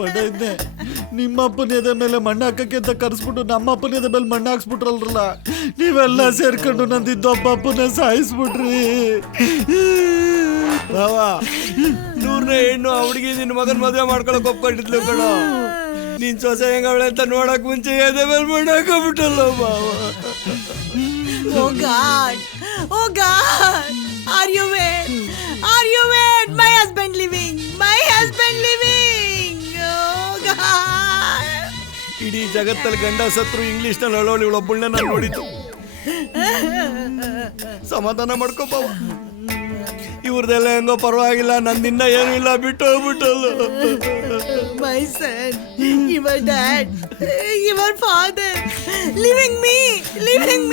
ಬಡ ಇದ್ದೆ ನಿಮ್ಮ ಅಪ್ಪನ ಎದೆ ಮೇಲೆ ಮಣ್ಣು ಹಾಕಕ್ಕೆ ಅಂತ ಕರ್ಸ್ಬಿಟ್ಟು ನಮ್ಮ ಅಪ್ಪನ ಎದೆ ಮೇಲೆ ಮಣ್ಣು ಹಾಕ್ಸ್ಬಿಟ್ರಲ್ರಲ್ಲ? ನೀವೆಲ್ಲ ಸೇರ್ಕೊಂಡು ನಂದಿದ್ದು ಒಬ್ಬ ಅಪ್ಪನ ಸಾಯಿಸ್ಬಿಟ್ರಿ. ಬಾವ ನೂರನೇ ಹೆಣ್ಣು ಅವಳಿಗೆ ಹುಡುಗಿ ನಿನ್ನ ಮಗನ ಮದುವೆ ಮಾಡ್ಕೊಳಕ್ ಒಪ್ಕೊಂಡಿದ್ಲು ಕಣ. ನಿನ್ ಸೊಸೆ ಹೆಂಗವಳೆ ಅಂತ ನೋಡಕ್ ಮುಂಚೆ ಎದೆ ಮೇಲೆ ಮಣ್ಣು ಹಾಕೋಬಿಟ್ಟಲ್ಲ ಬಾವ ಓ ಗಾಡ್ ಓ God! ಇಡೀ ಜಗತ್ತಲ್ಲಿ ಗಂಡ ಸತ್ರು ಇಂಗ್ಲಿಷ್ನಲ್ಲಿ ಅಳೋಳಿ ಒಬ್ಬಳನ್ನ ನಾನು ನೋಡಿದ್ದು. ಸಮಾಧಾನ ಮಾಡ್ಕೋಬ ಇವ್ರದೆಲ್ಲ ಹೆಂಗೋ ಪರವಾಗಿಲ್ಲ ನಂದಿನ್ನ ಏನೂ ಇಲ್ಲ ಬಿಟ್ಟು ಹೋಗ್ಬಿಟ್ಟಲ್ಲ. My son, your dad, were father, leaving me, leaving.